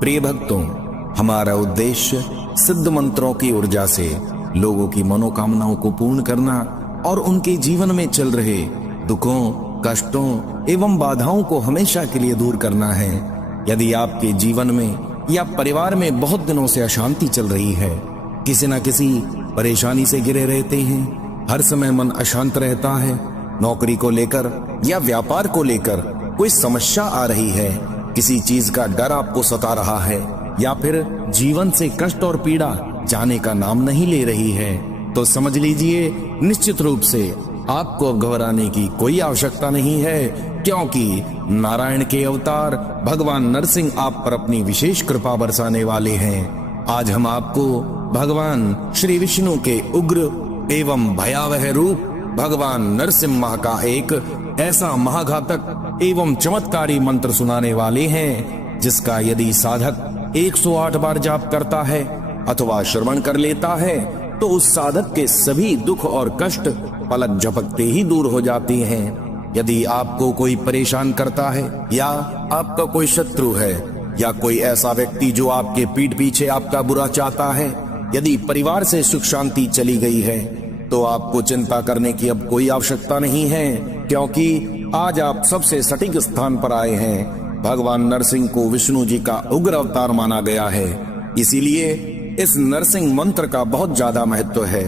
प्रिय भक्तों, हमारा उद्देश्य सिद्ध मंत्रों की ऊर्जा से लोगों की मनोकामनाओं को पूर्ण करना और उनके जीवन में चल रहे दुखों, कष्टों एवं बाधाओं को हमेशा के लिए दूर करना है। यदि आपके जीवन में या परिवार में बहुत दिनों से अशांति चल रही है, किसी न किसी परेशानी से घिरे रहते हैं, हर समय मन अशांत रहता है, नौकरी को लेकर या व्यापार को लेकर कोई समस्या आ रही है, किसी चीज का डर आपको सता रहा है या फिर जीवन से कष्ट और पीड़ा जाने का नाम नहीं ले रही है, तो समझ लीजिए निश्चित रूप से आपको अब घबराने की कोई आवश्यकता नहीं है, क्योंकि नारायण के अवतार भगवान नरसिंह आप पर अपनी विशेष कृपा बरसाने वाले हैं। आज हम आपको भगवान श्री विष्णु के उग्र एवं भयावह रूप भगवान नरसिम्हा का एक ऐसा महाघातक एवं चमत्कारी मंत्र सुनाने वाले हैं, जिसका यदि साधक 108 बार जाप करता है अथवा श्रवण कर लेता है तो उस साधक के सभी दुख और कष्ट पलक झपकते ही दूर हो जाते हैं। यदि आपको कोई परेशान करता है या आपका कोई शत्रु है या कोई ऐसा व्यक्ति जो आपके पीठ पीछे आपका बुरा चाहता है, यदि परिवार से सुख शांति चली गई है, तो आपको चिंता करने की अब कोई आवश्यकता नहीं है, क्योंकि आज आप सबसे सटीक स्थान पर आए हैं। भगवान नरसिंह को विष्णु जी का उग्र अवतार माना गया है, इसीलिए इस नरसिंह मंत्र का बहुत ज्यादा महत्व है।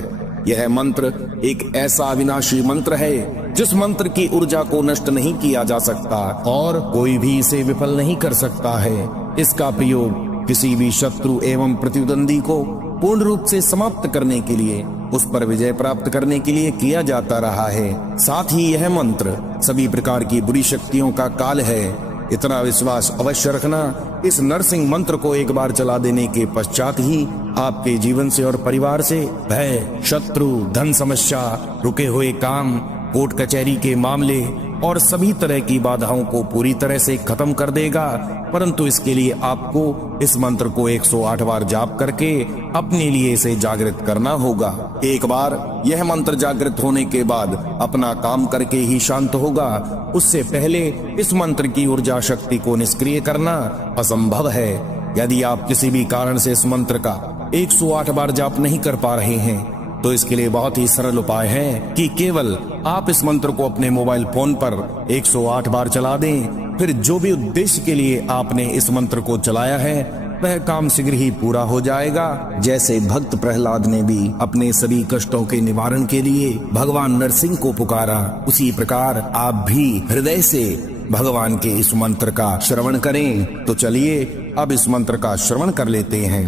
यह मंत्र एक ऐसा अविनाशी मंत्र है जिस मंत्र की ऊर्जा को नष्ट नहीं किया जा सकता और कोई भी इसे विफल नहीं कर सकता है। इसका प्रयोग किसी भी शत्रु एवं प्रतिद्वंदी को पूर्ण रूप से समाप्त करने के लिए, उस पर विजय प्राप्त करने के लिए किया जाता रहा है। साथ ही यह मंत्र सभी प्रकार की बुरी शक्तियों का काल है। इतना विश्वास अवश्य रखना, इस नरसिंह मंत्र को एक बार चला देने के पश्चात ही आपके जीवन से और परिवार से भय, शत्रु, धन समस्या, रुके हुए काम, कोर्ट कचहरी के मामले और सभी तरह की बाधाओं को पूरी तरह से खत्म कर देगा। परंतु इसके लिए आपको इस मंत्र को 108 बार जाप करके अपने लिए इसे जागृत करना होगा। एक बार यह मंत्र जागृत होने के बाद अपना काम करके ही शांत होगा। उससे पहले इस मंत्र की ऊर्जा शक्ति को निष्क्रिय करना असंभव है। यदि आप किसी भी कारण से इस मंत्र का 108 बार जाप नहीं कर पा रहे हैं, तो इसके लिए बहुत ही सरल उपाय है कि केवल आप इस मंत्र को अपने मोबाइल फोन पर 108 बार चला दें। फिर जो भी उद्देश्य के लिए आपने इस मंत्र को चलाया है वह काम शीघ्र ही पूरा हो जाएगा। जैसे भक्त प्रहलाद ने भी अपने सभी कष्टों के निवारण के लिए भगवान नरसिंह को पुकारा, उसी प्रकार आप भी हृदय से भगवान के इस मंत्र का श्रवण करें। तो चलिए अब इस मंत्र का श्रवण कर लेते हैं।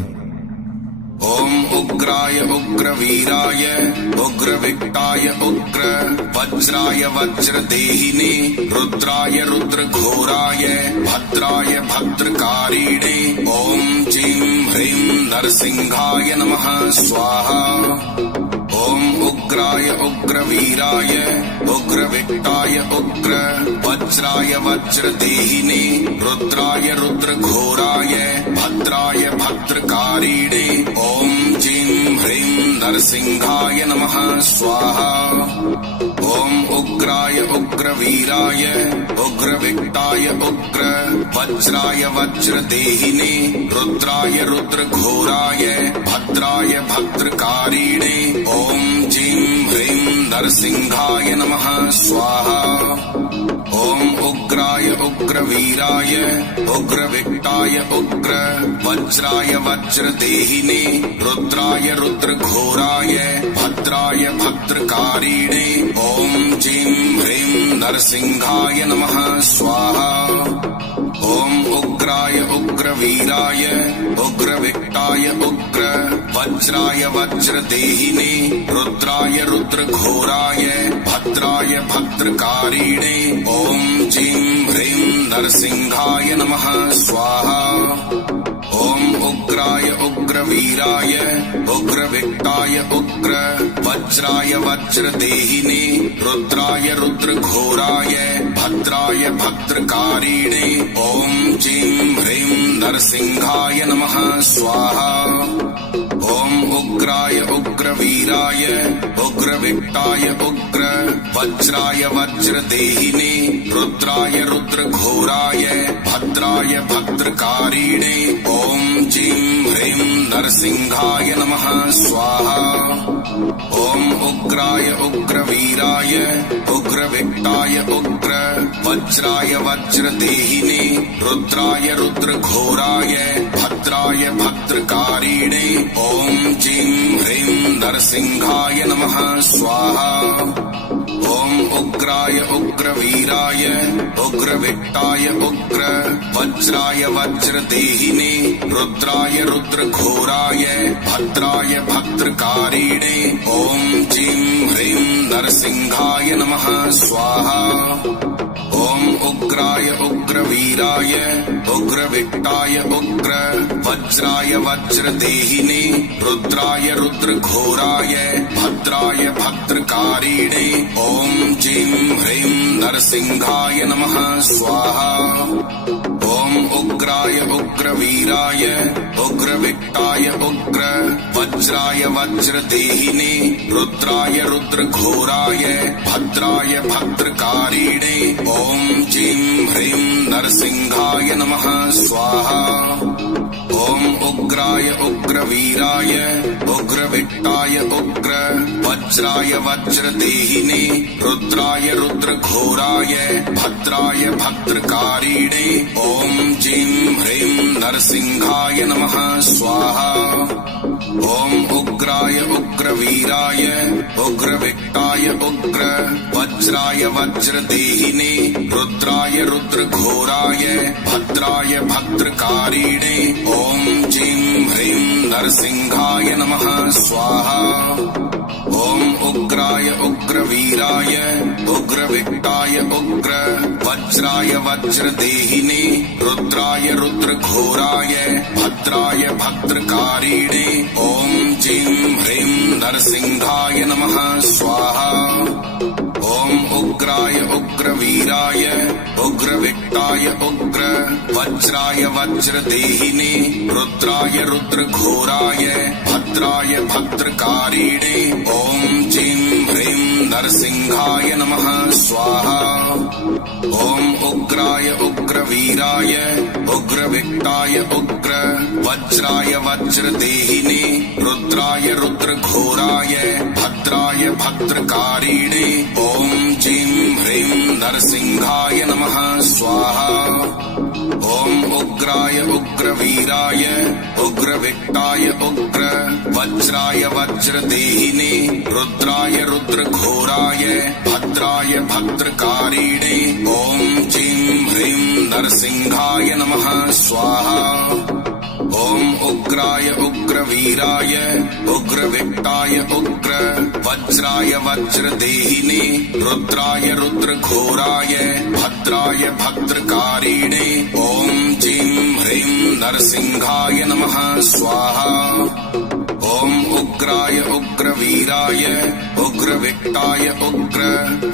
ओम उग्राय उग्रवीराय उग्रविक्टाय उग्र वज्राय वज्रदेहिने रुद्राय रुद्रघोराय भद्राय भद्रकारिणे ओम जीं ह्रीं नरसिंहाय नमः स्वाहा। ओम उग्राय उग्रवीराय उग्रविक्टाय उग्र वज्राय वज्रदेहिने रुद्राय रुद्रघोराय भद्राय भद्रकारिणे ओम जीं ह्रीं नरसिंहाय नमः स्वाहा। ओम उग्राय उग्रवीराय उग्रविक्टाय उग्र वज्राय वज्रदेहिने रुद्राय रुद्रघोराय भद्राय भद्रकारिणे ओम जीं ह्रीं नरसिंहाय नमः स्वाहा। ओम उग्राय उग्रवीराय उग्रविक्टाय उग्र वज्राय वज्रदेहिने रुद्राय रुद्रघोराय भद्राय भद्रकारिणे ओम जीं ह्रीं नरसिंहाय नमः स्वाहा। ओम उग्राय उग्रवीराय उग्रविक्टाय उग्र वज्राय वज्रदेहिने रुद्राय रुद्रघोराय भद्राय भद्रकारिणे ओम जीं ह्रीं नरसिंहाय नमः स्वाहा। ओम उग्राय उग्रवीराय उग्रविक्टाय उग्र वज्राय वज्रदेहिने रुद्राय रुद्रघोराय भद्राय भद्रकारिणे ओम जीं ह्रीं नरसिंहाय नमः स्वाहा। ओम उग्राय उग्रवीराय उग्रविक्टाय उग्र वज्राय वज्रदेहिने रुद्राय रुद्रघोराय भद्राय भद्रकारिणे ओम जीं ह्रीं नरसिंहाय नमः स्वाहा। ओम उग्राय उग्रवीराय उग्रविक्टाय उग्र वज्राय वज्रदेहिने रुद्राय रुद्रघोराय भद्राय भद्रकारिणे ओम जीं ह्रीं नरसिंहाय नमः स्वाहा। ओम उग्राय उग्रवीराय उग्रविक्टाय उग्र वज्राय वज्रदेहिने रुद्राय रुद्रघोराय भद्राय भद्रकारिणे ओम जीं ह्रीं नरसिंहाय नमः स्वाहा। ओम उग्राय उग्रवीराय उग्रविक्टाय उग्र वज्राय वज्रदेहिने रुद्राय रुद्रघोराय भद्राय भद्रकारिणे ओम जीं ह्रीं नरसिंहाय नमः स्वाहा। ओम उग्राय उग्रवीराय उग्रविक्टाय उग्र वज्राय वज्रदेहिने रुद्राय रुद्रघोराय भद्राय भद्रकारिणे ओम जीं ह्रीं नरसिंहाय नमः स्वाहा। ओम उग्राय उग्रवीराय उग्रविक्टाय उग्र वज्राय वज्रदेहिने रुद्राय रुद्रघोराय भद्राय भद्रकारिणे ओम जीं ह्रीं नरसिंहाय नमः स्वाहा। ओम उग्राय उग्रवीराय उग्रविक्टाय उग्र वज्राय वज्रदेहिने रुद्राय रुद्रघोराय भद्राय भद्रकारिणे ओम जीं ह्रीं नरसिंहाय नमः स्वाहा। ओम उग्राय उग्रवीराय उग्रविक्टाय उग्र वज्राय वज्रदेहिने रुद्राय रुद्रघोराय भद्राय भद्रकारिणे ओम जीं ह्रीं नरसिंहाय नमः स्वाहा। ओम उग्राय उग्रवीराय उग्रविक्टाय उग्र वज्राय वज्रदेहिने रुद्राय रुद्रघोराय भद्राय भद्रकारिणे ओम जीं ह्रीं नरसिंहाय नमः स्वाहा। ओम उग्राय उग्रवीराय उग्रविक्टाय उग्र वज्राय वज्रदेहिने रुद्राय रुद्रघोराय भद्राय भद्रकारिणे ओम जीं ह्रीं नरसिंहाय नमः स्वाहा। ओम उग्राय उग्रवीराय उग्रविक्टाय उग्र वज्राय वज्रदेहिने रुद्राय रुद्रघोराय भद्राय भद्रकारिणे ओम जीं ह्रीं नरसिंहाय नमः स्वाहा। ओम उग्राय उग्रवीराय उग्रविक्टाय उग्र वज्राय वज्रदेहिने रुद्राय रुद्रघोराय भद्राय भद्रकारिणे ओम जीं ह्रीं नरसिंहाय नमः स्वाहा। ओम उग्राय उग्रवीराय उग्रविक्टाय उग्र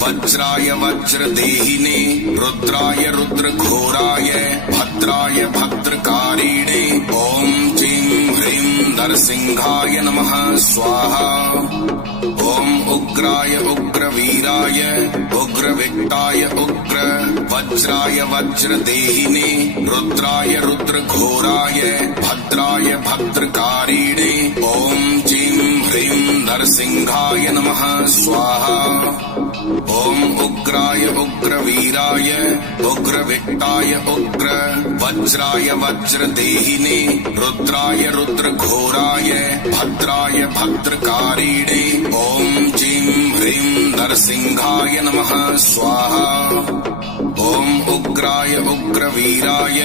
वज्राय वज्रदेहिने रुद्राय रुद्रघोराय भद्राय भद्रकारिणे ओम जीं ह्रीं नरसिंहाय नमः स्वाहा। ओम उग्राय उग्रवीराय उग्रविक्टाय उग्र वज्राय वज्रदेहिने रुद्राय रुद्रघोराय भद्राय भद्रकारिणे ओम जीं ह्रीं नरसिंहाय नमः स्वाहा। ओम उग्राय उग्रवीराय उग्रविक्टाय उग्र वज्राय वज्रदेहिने रुद्राय रुद्रघोराय भद्राय भद्रकारिणे ओम जीं ह्रीं नरसिंहाय नमः स्वाहा। ओम उग्राय उग्रवीराय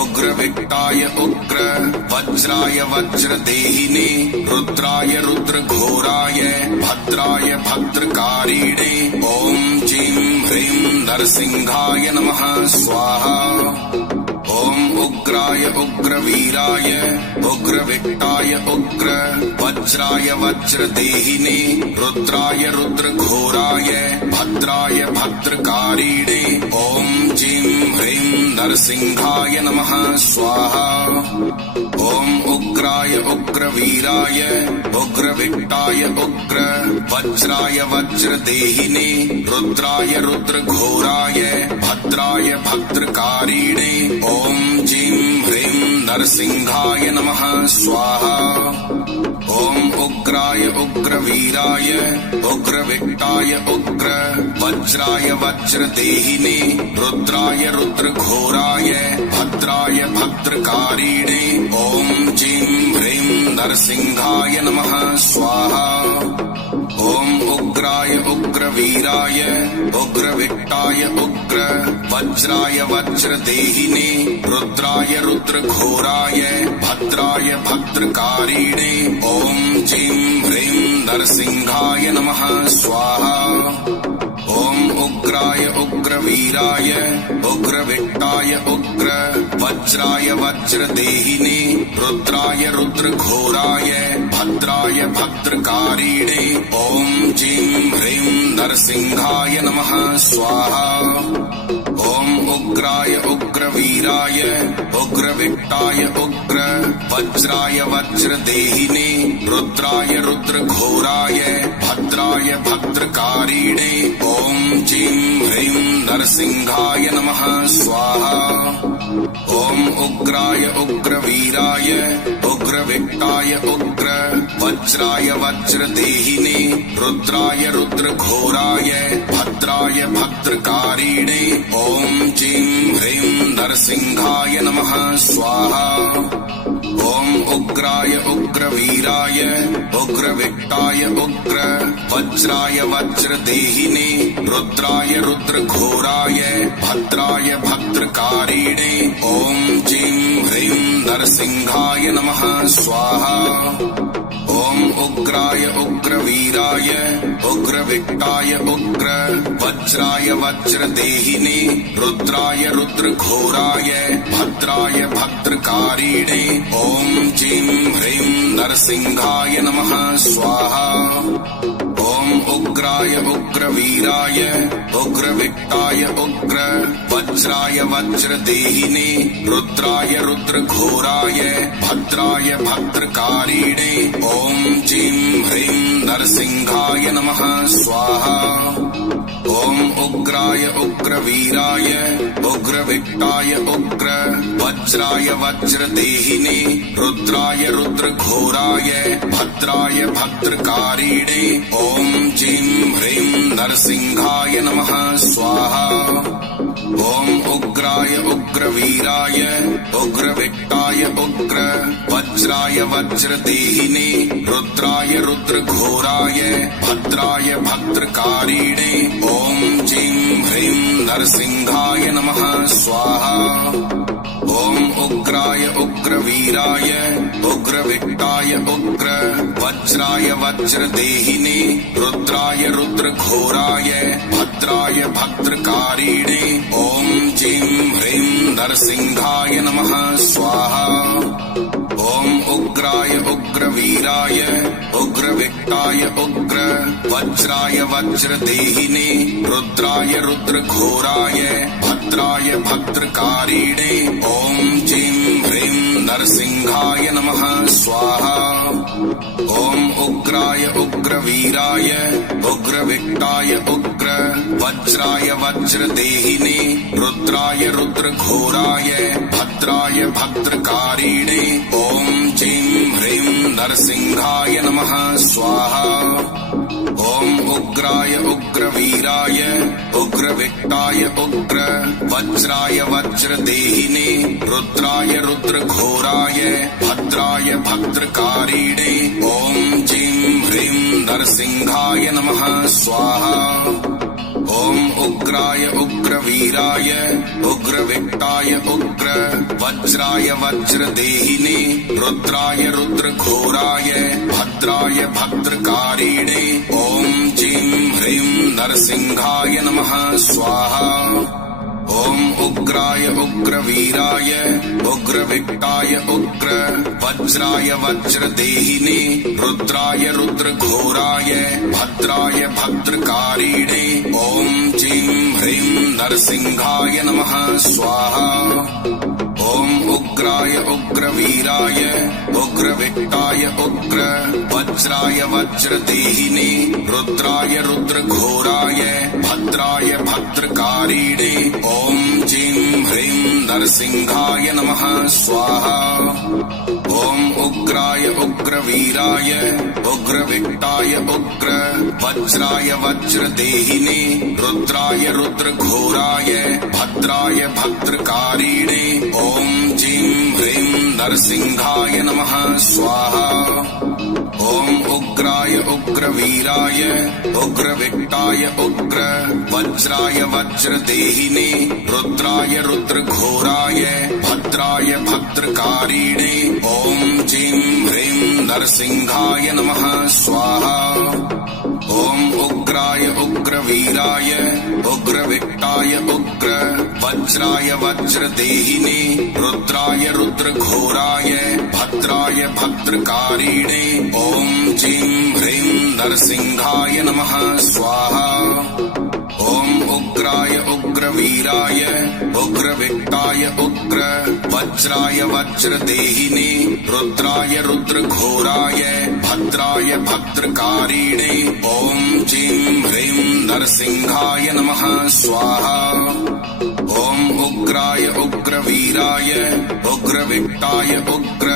उग्रविक्टाय उग्र वज्राय वज्रदेहिने रुद्राय रुद्रघोराय भद्राय भद्रकारिणे ओम जीं ह्रीं नरसिंहाय नमः स्वाहा। ओम उग्राय उग्रवीराय उग्रविक्टाय उग्र वज्राय वज्रदेहिने रुद्राय रुद्रघोराय भद्राय भद्रकारिणे ओम जीं ह्रीं नरसिंहाय नमः स्वाहा। ओम उग्राय उग्रवीराय उग्रविक्टाय उग्र वज्राय वज्रदेहिने रुद्राय रुद्रघोराय भद्राय भद्रकारिणे ॐ जीं ह्रीं नरसिंहाय नमः स्वाहा। ॐ उग्राय उग्रवीराय उग्रविट्टाय उग्र वज्राय वज्रदेहिने रुद्राय रुद्रघोराय भद्राय भद्रकारिणे ॐ जीं ह्रीं नरसिंहाय नमः स्वाहा। ॐ उग्राय उग्रवीराय उग्रविट्टाय उग्र वज्राय वज्रदेहिने रुद्राय रुद्रघोराय भद्राय भद्रकारिणे ॐ जीं ह्रीं नरसिंहाय नमः स्वाहा। ॐ उग्राय उग्रवीराय उग्रविट्टाय उग्र वज्राय वज्रदेहिने रुद्राय रुद्रघोराय भद्राय भद्रकारिणे ॐ जीं ह्रीं नरसिंहाय नमः स्वाहा। ॐ उग्राय उग्रवीराय उग्रविट्टाय उग्र वज्राय वज्रदेहिने रुद्राय रुद्रघोराय भद्राय भद्रकारिणे ॐ जीं ह्रीं नरसिंहाय नमः स्वाहा। ॐ उग्राय उग्रवीराय उग्रविट्टाय उग्र वज्राय वज्रदेहिने रुद्राय रुद्रघोराय भद्राय भद्रकारिणे ॐ जीं ह्रीं नरसिंहाय नमः स्वाहा। ॐ उग्राय उग्रवीराय उग्रविट्टाय उग्र वज्राय वज्रदेहिने रुद्राय रुद्रघोराय भद्राय भद्रकारिणे ॐ जीं ह्रीं नरसिंहाय नमः स्वाहा। ॐ उग्राय उग्रवीराय उग्रविट्टाय उग्र वज्राय वज्रदेहिने रुद्राय रुद्रघोराय भद्राय भद्रकारिणे ॐ जीं ह्रीं नरसिंहाय नमः स्वाहा। ॐ उग्राय उग्रवीराय उग्रविट्टाय उग्र वज्राय वज्रदेहिने रुद्राय रुद्रघोराय भद्राय भद्रकारिणे ॐ जीं ह्रीं नरसिंहाय नमः स्वाहा। ॐ उग्राय उग्रवीराय उग्रविट्टाय उग्र वज्राय वज्रदेहिने रुद्राय रुद्रघोराय भद्राय भद्रकारिणे ॐ जीं ह्रीं नरसिंहाय नमः स्वाहा। ॐ उग्राय उग्रवीराय उग्रविट्टाय उग्र वज्राय वज्रदेहिने रुद्राय रुद्रघोराय भद्राय भद्रकारिणे ॐ जीं ह्रीं नरसिंहाय नमः स्वाहा। ॐ उग्राय उग्रवीराय उग्रविट्टाय उग्र वज्राय वज्रदेहिने रुद्राय रुद्रघोराय भद्राय भद्रकारिणे ॐ जीं ह्रीं नरसिंहाय नमः स्वाहा। ॐ उग्राय उग्रवीराय उग्रविट्टाय उग्र वज्राय वज्रदेहिने रुद्राय रुद्रघोराय भद्राय भद्रकारिणे ॐ जीं ह्रीं नरसिंहाय नमः स्वाहा। ॐ उग्राय उग्रवीराय उग्रविट्टाय उग्र वज्राय वज्रदेहिने रुद्राय रुद्रघोराय भद्राय भद्रकारिणे ॐ जीं ह्रीं नरसिंहाय नमः स्वाहा। ॐ उग्राय उग्रवीराय उग्रविट्टाय उग्र वज्राय वज्रदेहिने रुद्राय रुद्रघोराय भद्राय भद्रकारिणे ॐ जीं ह्रीं नरसिंहाय नमः स्वाहा। ॐ उग्राय उग्रवीराय उग्रविट्टाय उग्र वज्राय वज्रदेहिने रुद्राय रुद्रघोराय भद्राय भद्रकारिणे ॐ जीं ह्रीं नरसिंहाय नमः स्वाहा। ॐ उग्राय उग्रवीराय उग्रविट्टाय उग्र वज्राय वज्रदेहिने रुद्राय रुद्रघोराय भद्राय भद्रकारिणे ॐ जीं ह्रीं नरसिंहाय नमः स्वाहा। ॐ उग्राय उग्रवीराय उग्रविट्टाय उग्र वज्राय वज्रदेहिने रुद्राय रुद्रघोराय भद्राय भद्रकारिणे ॐ नरसिंहाय नमः स्वाहा। ॐ उग्राय उग्रवीराय उग्रविक्टाय उग्र वज्राय वज्रदेहिने रुद्राय रुद्रघोराय भद्राय भद्रकारिणे ॐ जीं ह्रीं नरसिंहाय नमः स्वाहा। ॐ उग्राय उग्रवीराय उग्रविक्टाय उग्र वज्राय वज्रदेहिने रुद्राय रुद्रघोराय भद्राय भद्रकारिणे ॐ जीं ह्रीं नरसिंहाय नमः स्वाहा। ॐ उग्राय उग्रवीराय उग्रविक्टाय उग्र वज्राय वज्रदेहिने रुद्राय रुद्रघोराय भद्राय भद्रकारिणे ॐ जीं ह्रीं नरसिंहाय नमः स्वाहा। ॐ उग्राय उग्रवीराय उग्रविक्टाय उग्र वज्राय वज्रदेहिने रुद्राय रुद्रघोराय भद्राय भद्रकारिणे ॐ जीं ह्रीं नरसिंहाय नमः स्वाहा। ॐ उग्राय उग्रवीराय उग्रविक्टाय उग्र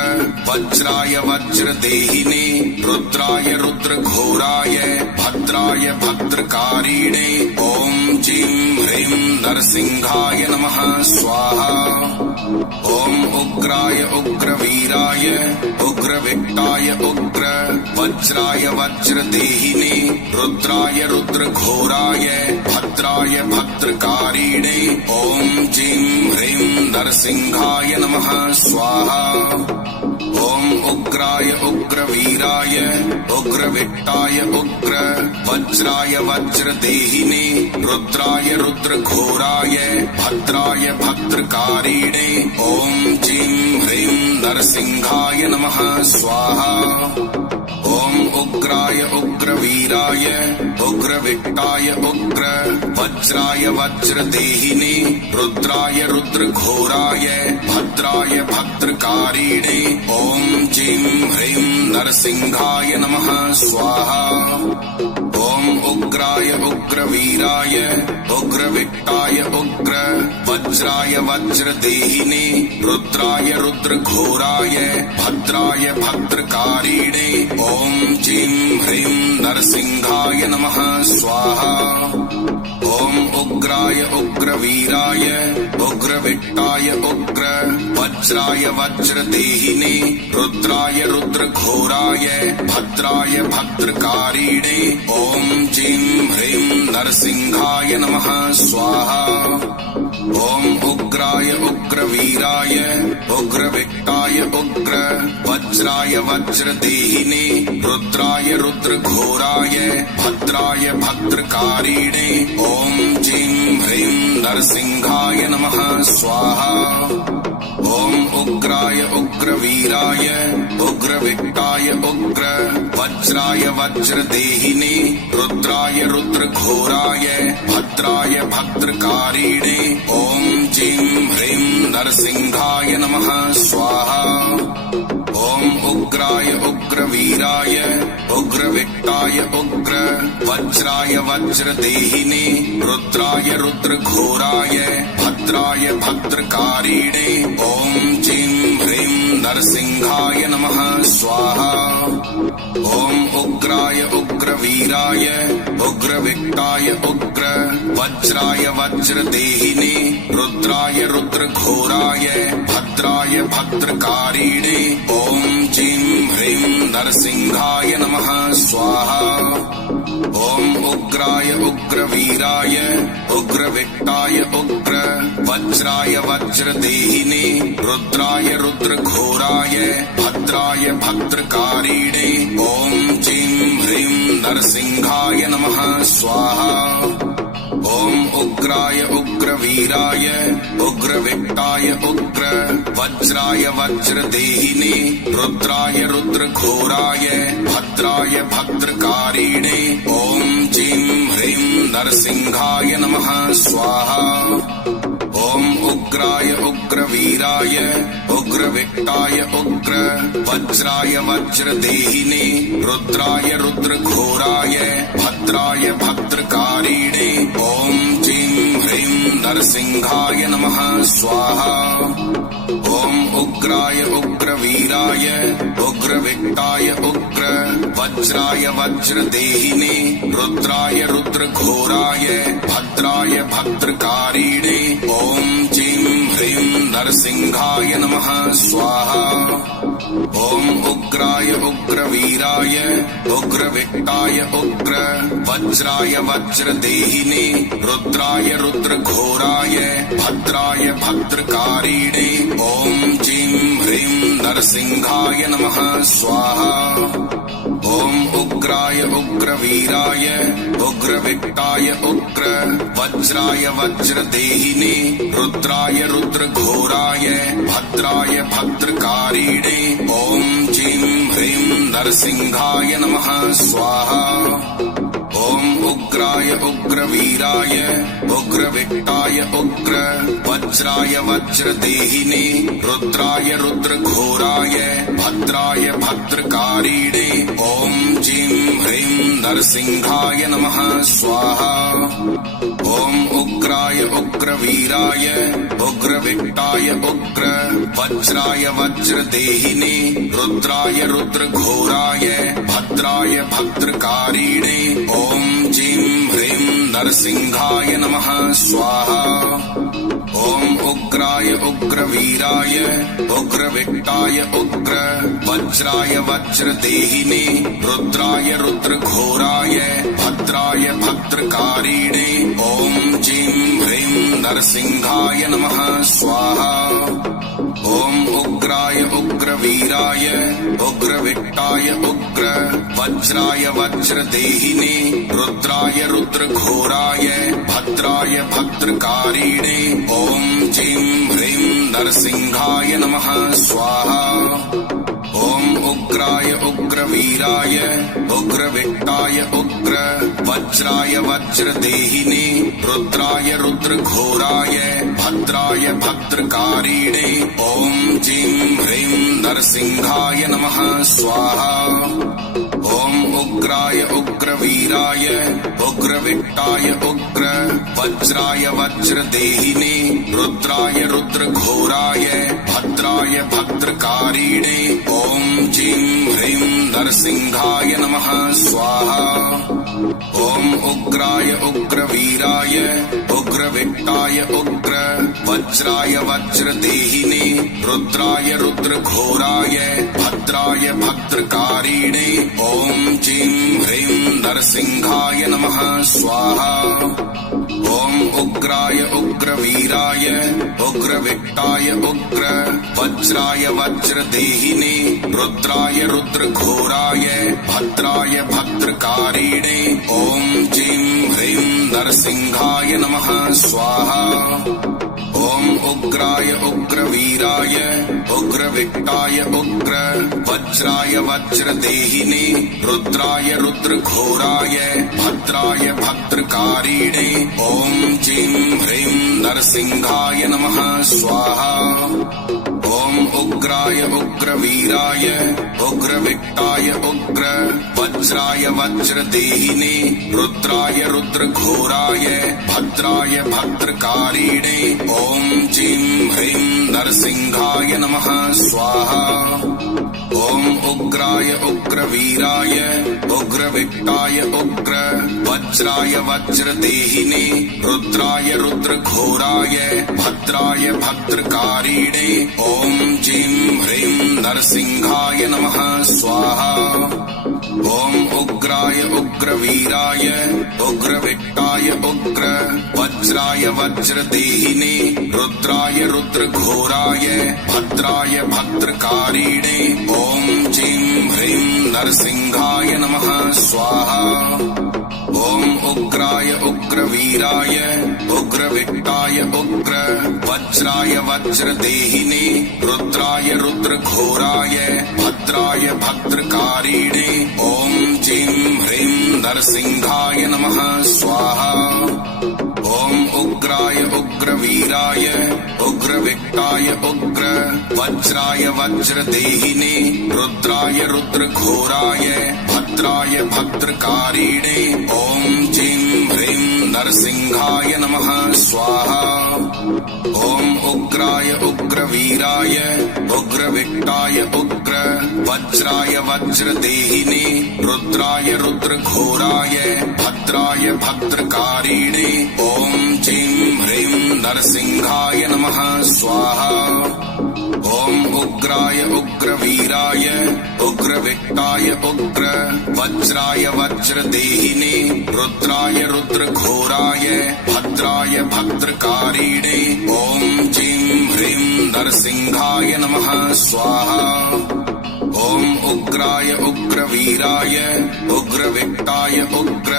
वज्राय वज्रदेहिने रुद्राय रुद्रघोराय भद्राय भद्रकारिणे ॐ जीं ह्रीं नरसिंहाय नमः स्वाहा। ॐ उग्राय उग्रवीराय उग्रविक्टाय उग्र वज्राय वज्रदेहिने रुद्राय रुद्रघोराय भद्राय भद्रकारिणे ॐ जीं ह्रीं नरसिंहाय नमः स्वाहा। ॐ उग्राय उग्रवीराय उग्रविक्टाय उग्र वज्राय वज्रदेहिने रुद्राय रुद्रघोराय भद्राय भद्रकारिणे ॐ जीं ह्रीं नरसिंहाय नमः स्वाहा। ॐ उग्राय उग्रवीराय उग्रविक्टाय उग्र वज्राय वज्रदेहिने रुद्राय रुद्रघोराय भद्राय भद्रकारिणे ॐ जीं ह्रीं नरसिंहाय नमः स्वाहा। ॐ उग्राय उग्रवीराय उग्रविक्टाय उग्र वज्राय वज्रदेहिने रुद्राय रुद्रघोराय भद्राय भद्रकारिणे ॐ जीं ह्रीं नरसिंहाय नमः स्वाहा। ॐ उग्राय उग्रवीराय उग्रविक्टाय उग्र वज्राय वज्रदेहिने रुद्राय रुद्रघोराय भद्राय भद्रकारिणे ॐ जीं ह्रीं नरसिंहाय नमः स्वाहा। ॐ उग्राय उग्रवीराय उग्रविक्टाय उग्र वज्राय वज्रदेहिने रुद्राय रुद्रघोराय भद्राय भद्रकारिणे ॐ जीं ह्रीं नरसिंहाय नमः स्वाहा। ॐ उग्राय उग्रवीराय उग्रविक्टाय उग्र वज्राय वज्रदेहिने रुद्राय रुद्रघोराय भद्राय भद्रकारिणे ॐ जीं ह्रीं नरसिंहाय नमः स्वाहा। ॐ उग्राय उग्रवीराय उग्रविक्टाय उग्र वज्राय वज्रदेहिने रुद्राय रुद्रघोराय भद्राय भद्रकारिणे ॐ जीं ह्रीं नरसिंहाय नमः स्वाहा। ॐ उग्राय उग्रवीराय उग्रविक्टाय उग्र वज्राय वज्रदेहिने रुद्राय रुद्रघोराय भद्राय भद्रकारिणे ॐ जीं ह्रीं नरसिंहाय नमः स्वाहा। ॐ उग्राय उग्रवीराय उग्रविक्टाय उग्र वज्राय वज्रदेहिने रुद्राय रुद्रघोराय भद्राय भद्रकारिणे ॐ जीं ह्रीं नरसिंहाय नमः स्वाहा। ॐ उग्राय उग्रवीराय उग्रविक्टाय उग्र वज्राय वज्रदेहिने रुद्राय रुद्रघोराय भद्राय भद्रकारिणे ॐ जीं ह्रीं नरसिंहाय नमः स्वाहा। ॐ उग्राय उग्रवीराय उग्रविक्टाय उग्र वज्राय वज्रदेहिने रुद्राय रुद्रघोराय भद्राय भद्रकारिणे ॐ जीं ह्रीं नरसिंहाय नमः स्वाहा। ॐ उग्राय उग्रवीराय उग्रविक्टाय उग्र वज्राय वज्रदेहिने रुद्राय रुद्रघोराय भद्राय भद्रकारिणे ॐ जीं ह्रीं नरसिंहाय नमः स्वाहा। ॐ उग्राय उग्रवीराय उग्रविक्टाय उग्र वज्राय वज्रदेहिने रुद्राय रुद्रघोराय भद्राय भद्रकारिणे ॐ जीं ह्रीं नरसिंहाय नमः स्वाहा। ॐ उग्राय उग्रवीराय उग्रविक्टाय उग्र वज्राय वज्रदेहिने रुद्राय रुद्रघोराय भद्राय भद्रकारिणे ॐ जीं ह्रीं नरसिंहाय नमः स्वाहा। ॐ उग्राय उग्रवीराय उग्रविक्टाय उग्र वज्राय वज्रदेहिने रुद्राय रुद्रघोराय भद्राय भद्रकारिणे ॐ जीं ह्रीं नरसिंहाय नमः स्वाहा। ॐ उग्राय उग्रवीराय उग्रविक्टाय उग्र वज्राय वज्रदेहिने रुद्राय रुद्रघोराय भद्राय भद्रकारिणे ॐ जीं ह्रीं नरसिंहाय नमः स्वाहा। ॐ उग्राय उग्रवीराय उग्रविक्टाय उग्र वज्राय वज्रदेहिने रुद्राय रुद्रघोराय भद्राय भद्रकारिणे ॐ जीं ह्रीं नरसिंहाय नमः स्वाहा। ॐ उग्राय उग्रवीराय उग्रविक्टाय उग्र वज्राय वज्रदेहिने रुद्राय रुद्रघोराय भद्राय भद्रकारिणे ॐ जीं ह्रीं नरसिंहाय नमः स्वाहा। ॐ उग्राय उग्रवीराय उग्रविक्टाय उग्र वज्राय वज्रदेहिने रुद्राय रुद्रघोराय भद्राय भद्रकारिणे ॐ जीं ह्रीं नरसिंहाय नमः स्वाहा। ॐ उग्राय उग्रवीराय उग्रविक्टाय उग्र वज्राय वज्रदेहिने रुद्राय रुद्रघोराय भद्राय भद्रकारिणे ॐ जीं ह्रीं नरसिंहाय नमः स्वाहा। ॐ उग्राय उग्रवीराय उग्रविक्टाय उग्र वज्राय वज्रदेहिने रुद्राय रुद्रघोराय भद्राय भद्रकारिणे ॐ जीं ह्रीं नरसिंहाय नमः स्वाहा। ॐ उग्राय उग्रवीराय उग्रविक्टाय उग्र वज्राय वज्रदेहिने रुद्राय रुद्रघोराय भद्राय भद्रकारिणे ॐ जीं ह्रीं नरसिंहाय नमः स्वाहा। ॐ उग्राय उग्रवीराय उग्रविक्टाय उग्र वज्राय वज्रदेहिने रुद्राय रुद्रघोराय भद्राय भद्रकारिणे ॐ जीं ह्रीं नरसिंहाय नमः स्वाहा। ॐ उग्राय उग्रवीराय उग्रविक्टाय उग्र वज्राय वज्रदेहिने रुद्राय रुद्रघोराय भद्राय भद्रकारिणे ॐ जीं ह्रीं नरसिंहाय नमः स्वाहा। ॐ उग्राय उग्रवीराय उग्रविक्टाय उग्र वज्राय वज्रदेहिने रुद्राय रुद्रघोराय भद्राय भद्रकारिणे ॐ जीं ह्रीं नरसिंहाय नमः स्वाहा। ॐ उग्राय उग्रवीराय उग्रविक्टाय उग्र वज्राय वज्रदेहिने रुद्राय रुद्रघोराय भद्राय भद्रकारिणे ॐ जीं ह्रीं नरसिंहाय नमः स्वाहा। ॐ उग्राय उग्रवीराय उग्रविक्टाय उग्र वज्राय वज्रदेहिने रुद्राय रुद्रघोराय भद्राय भद्रकारिणे ॐ जीं ह्रीं नरसिंहाय नमः स्वाहा। ॐ उग्राय उग्रवीराय उग्रविक्टाय उग्र वज्राय वज्रदेहिने रुद्राय रुद्रघोराय भद्राय भद्रकारिणे ॐ जीं ह्रीं नरसिंहाय नमः स्वाहा। ओम उग्राय उग्रवीराय उग्रविक्टाय उग्र वज्राय वज्रदेहिने रुद्राय रुद्रघोराय भद्राय भद्रकारिणे ओम ह्रीं ह्रीं नरसिंहाय नमः स्वाहा। ओम उग्राय उग्रवीराय उग्रविक्टाय उग्र वज्राय वज्रदेहिने रुद्राय रुद्रघोराय भद्राय भद्रकारिणे ओम ह्रीं ह्रीं नरसिंहाय नमः स्वाहा। ओम उग्राय उग्रवीराय उग्रविक्टाय उग्र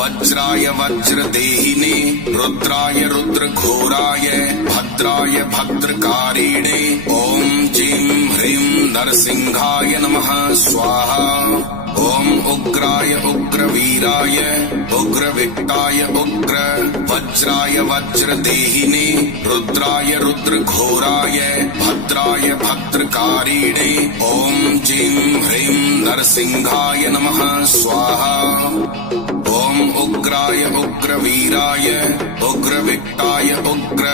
वज्राय वज्रदेहिने रुद्राय रुद्रघोराय भद्राय भद्रकारिणे ओम ह्रीं ह्रीं नरसिंहाय नमः स्वाहा। ओम उग्राय उग्रवीराय उग्रविक्टाय उग्र वज्राय वज्रदेहिने रुद्राय रुद्रघोराय भद्राय भद्रकारिणे ओम ह्रीं ह्रीं नरसिंहाय नमः स्वाहा। ओम उग्राय उग्रवीराय उग्रविक्टाय उग्र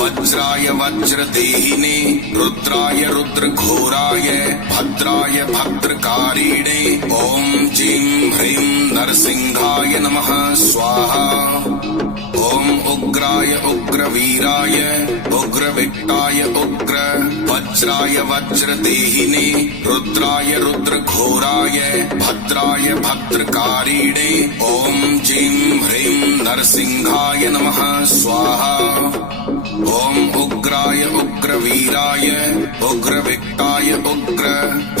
वज्राय वज्रदेहिने रुद्राय रुद्रघोराय भद्राय भद्रकारिणे ओम ह्रीं ह्रीं नरसिंहाय नमः स्वाहा। ओम उग्राय उग्रवीराय उग्रविक्टाय उग्र वज्राय वज्रदेहिने रुद्राय रुद्रघोराय भद्राय भद्रकारिणे ओम ह्रीं ह्रीं नरसिंहाय नमः स्वाहा। ओम उग्राय उग्रवीराय उग्रविक्टाय उग्र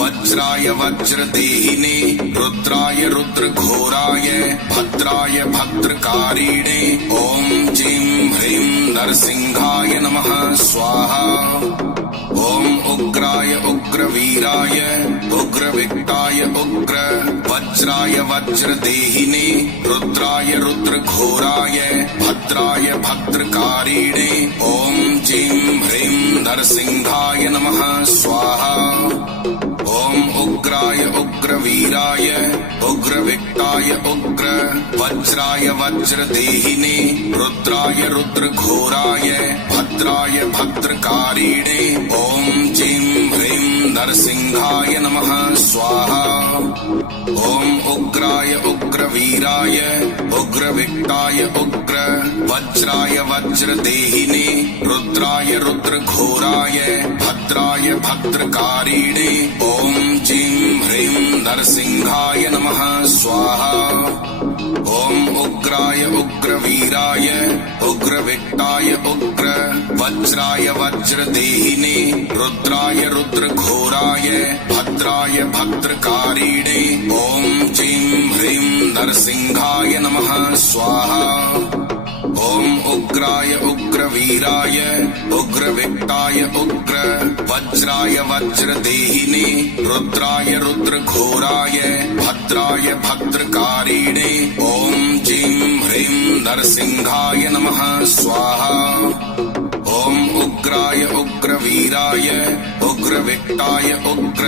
वज्राय वज्रदेहिने रुद्राय रुद्रघोराय भद्राय भद्रकारिणे ओम ह्रीं ह्रीं नरसिंहाय नमः स्वाहा। ओम उग्राय उग्रवीराय उग्रविक्टाय उग्र वज्राय वज्रदेहिने रुद्राय रुद्रघोराय भद्राय भद्रकारिणे ओम ह्रीं ह्रीं नरसिंहाय नमः स्वाहा। ओम उग्राय उग्रवीराय उग्रविक्टाय उग्र वज्राय वज्रदेहिने रुद्राय रुद्रघोराय भद्राय भद्रकारिणे ओम ह्रीं ह्रीं नरसिंहाय नमः स्वाहा। ओम उग्राय उग्रवीराय उग्रविक्टाय उग्र वज्राय वज्रदेहिने रुद्राय रुद्रघोराय भद्राय भद्रकारिणे ओम ह्रीं ह्रीं नरसिंहाय नमः स्वाहा। ओम उग्राय उग्रवीराय उग्रविक्टाय उग्र वज्राय वज्रदेहिने रुद्राय रुद्रघोराय भद्राय भद्रकारिणे ओम ह्रीं ह्रीं नरसिंहाय नमः स्वाहा। ओम उग्राय उग्रवीराय उग्रविक्टाय उग्र वज्राय वज्रदेहिने रुद्राय रुद्रघोराय भद्राय भद्रकारिणे ओम ह्रीं ह्रीं नरसिंहाय नमः स्वाहा। ओम उग्राय उग्रवीराय उग्रविक्टाय उग्र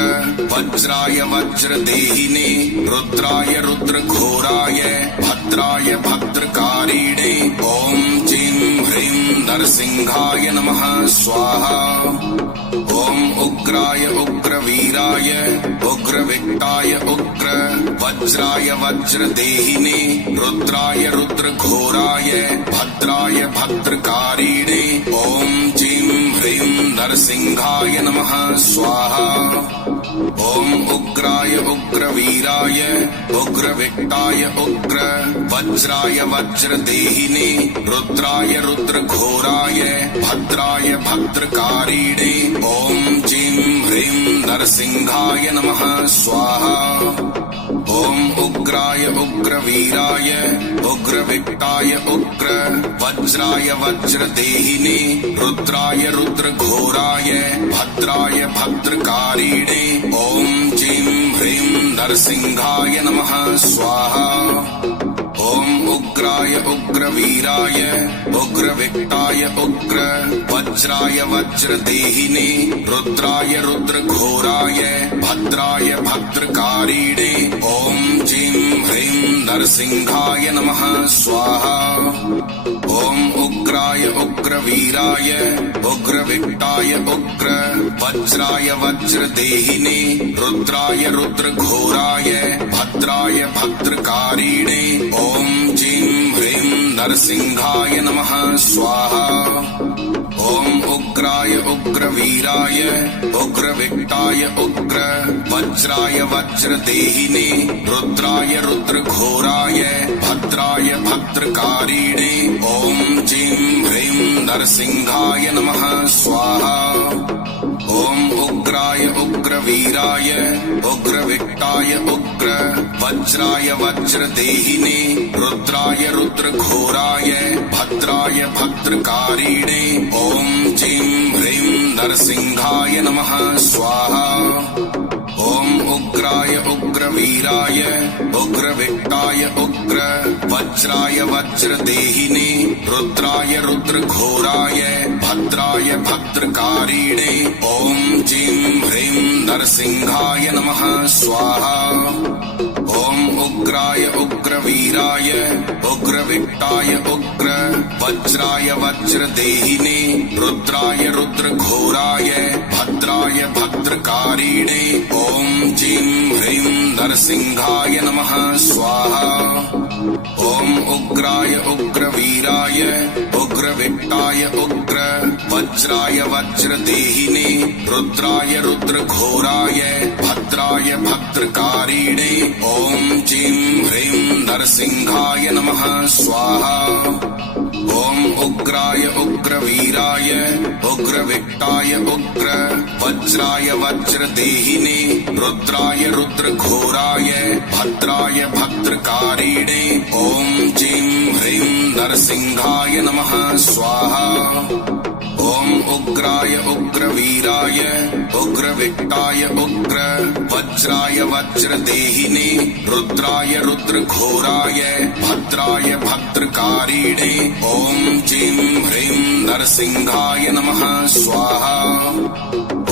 वज्राय वज्रदेहिने रुद्राय रुद्रघोराय भद्राय भद्रकारिणे ओम ह्रीं ह्रीं नरसिंहाय नमः स्वाहा। ओम उग्राय उग्रवीराय उग्रविक्टाय उग्र वज्राय वज्रदेहिने रुद्राय रुद्रघोराय भद्राय भद्रकारिणे ओम ह्रीं ह्रीं नरसिंहाय नमः स्वाहा। ओम उग्राय उग्रवीराय उग्रविक्टाय उग्र वज्राय वज्रदेहिने रुद्राय रुद्रघोराय भद्राय भद्रकारिणे ओम ह्रीं ह्रीं नरसिंहाय नमः स्वाहा। ओम उग्राय उग्रवीराय उग्रविक्टाय उग्र वज्राय वज्रदेहिने रुद्राय रुद्रघोराय भद्राय भद्रकारिणे ओम ह्रीं ह्रीं नरसिंहाय नमः स्वाहा। ओम उग्र उग्राय उग्रवीराय उग्रविक्टाय उग्र वज्राय वज्रदेहिने रुद्राय रुद्रघोराय भद्राय भद्रकारिणे ओम जीं ह्रीं नरसिंहाय नमः स्वाहा। ओम उग्राय उग्रवीराय उग्रविक्टाय उग्र वज्राय वज्रदेहिने रुद्राय रुद्रघोराय भद्राय भद्रकारिणे ओम जीं ह्रीं नरसिंहाय नमः स्वाहा। ओम उग्राय उग्रवीराय उग्रविक्टाय उग्र वज्राय वज्रदेहिने रुद्राय रुद्रघोराय भद्राय भद्रकारिणे ओम जीं ह्रीं नरसिंहाय नमः स्वाहा। ओम उग्राय उग्रवीराय उग्रविक्टाय उग्र वज्राय वज्रदेहिने रुद्राय रुद्रघोराय भद्राय भद्रकारिणे ओम जीं ह्रीं नरसिंहाय नमः स्वाहा। ओम उग्राय उग्रवीराय उग्रविक्टाय उग्र वज्राय वज्रदेहिने रुद्राय रुद्रघोराय भद्राय भद्रकारिणे ओम जीं ह्रीं नरसिंहाय नमः स्वाहा। ओम उग्राय उग्रवीराय उग्रविक्टाय उग्र वज्राय वज्रदेहिने रुद्राय रुद्रघोराय भद्राय भद्रकारिणे ओम जीं ह्रीं नरसिंहाय नमः स्वाहा। ओम उग्राय उग्रवीराय उग्रविक्टाय उग्र वज्राय वज्रदेहिने रुद्राय रुद्रघोराय भद्राय भद्रकारिणे ओम जीं ह्रीं नरसिंहाय नमः स्वाहा। ओम उग्राय उग्रवीराय उग्रविक्टाय उग्र वज्राय वज्रदेहिने रुद्राय रुद्रघोराय भद्राय भद्रकारिणे ओम जीं ह्रीं नरसिंहाय नमः स्वाहा। ओम उग्राय उग्रवीराय उग्रविक्टाय उग्र वज्राय वज्रदेहिने रुद्राय रुद्रघोराय भद्राय भद्रकारिणे ओम जीं ह्रीं नरसिंहाय नमः स्वाहा।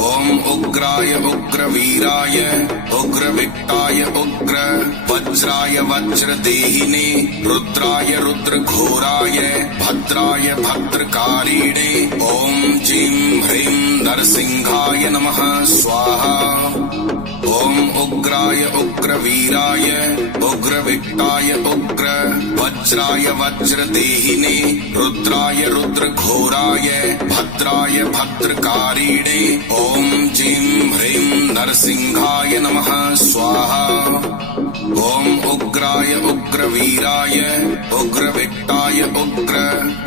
ओम उग्राय उग्रवीराय उग्रविक्टाय उग्र वज्राय वज्रदेहिने रुद्राय रुद्रघोराय भद्राय भद्रकारिणे ओम जीं ह्रीं नरसिंहाय नमः स्वाहा। ओम उग्राय उग्रवीराय उग्रविक्टाय उग्र वज्राय वज्रदेहिने रुद्राय रुद्रघोराय भद्राय भद्रकारिणे ओम जीं ह्रीं नरसिंहाय नमः स्वाहा। ओम उग्राय उग्रवीराय उग्रविक्टाय उग्र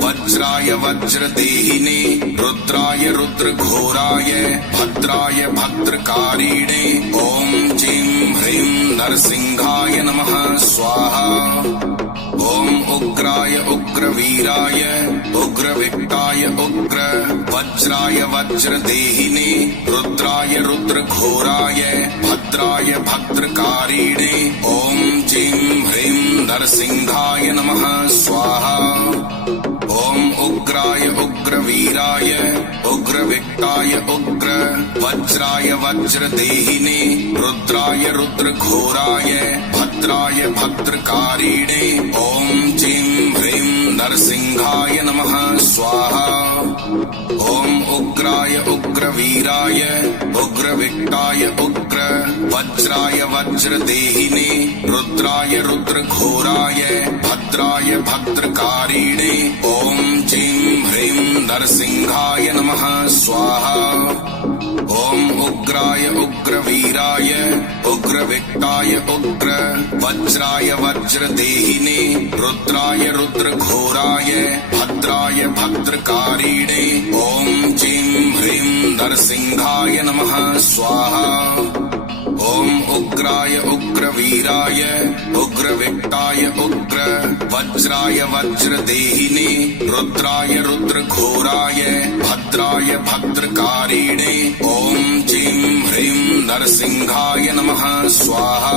वज्राय वज्रदेहिने रुद्राय रुद्रघोराय भद्राय भद्रकारिणे ओम जीं ह्रीं नरसिंहाय नमः स्वाहा। ओम उग्राय उग्रवीराय उग्रविक्टाय उग्र वज्राय वज्रदेहिने रुद्राय रुद्रघोराय भद्राय भद्रकारिणे ओम जीं ह्रीं नरसिंहाय नमः स्वाहा। ओम उग्राय उग्रवीराय उग्रविक्टाय उग्र वज्राय वज्रदेहिने रुद्राय रुद्रघोराय भद्राय भद्रकारिणे ओम जीं ह्रीं नरसिंहाय नमः स्वाहा। ओम उग्राय उग्रवीराय उग्रविक्टाय उग्र वज्राय वज्रदेहिने रुद्राय रुद्रघोराय भद्राय भद्रकारिणे ओम जीं ह्रीं नरसिंहाय नमः स्वाहा। ओम उग्राय उग्रवीराय उग्रविक्टाय उग्र वज्राय वज्रदेहिने रुद्राय रुद्रघोराय भद्राय भद्रकारिणे ओम जीं ह्रीं नरसिंहाय नमः स्वाहा। ओम उग्राय उग्रवीराय उग्रविक्टाय उग्र वज्राय वज्रदेहिने रुद्राय रुद्रघोराय भद्राय भद्रकारिणे ओम जीं ह्रीं नरसिंहाय नमः स्वाहा।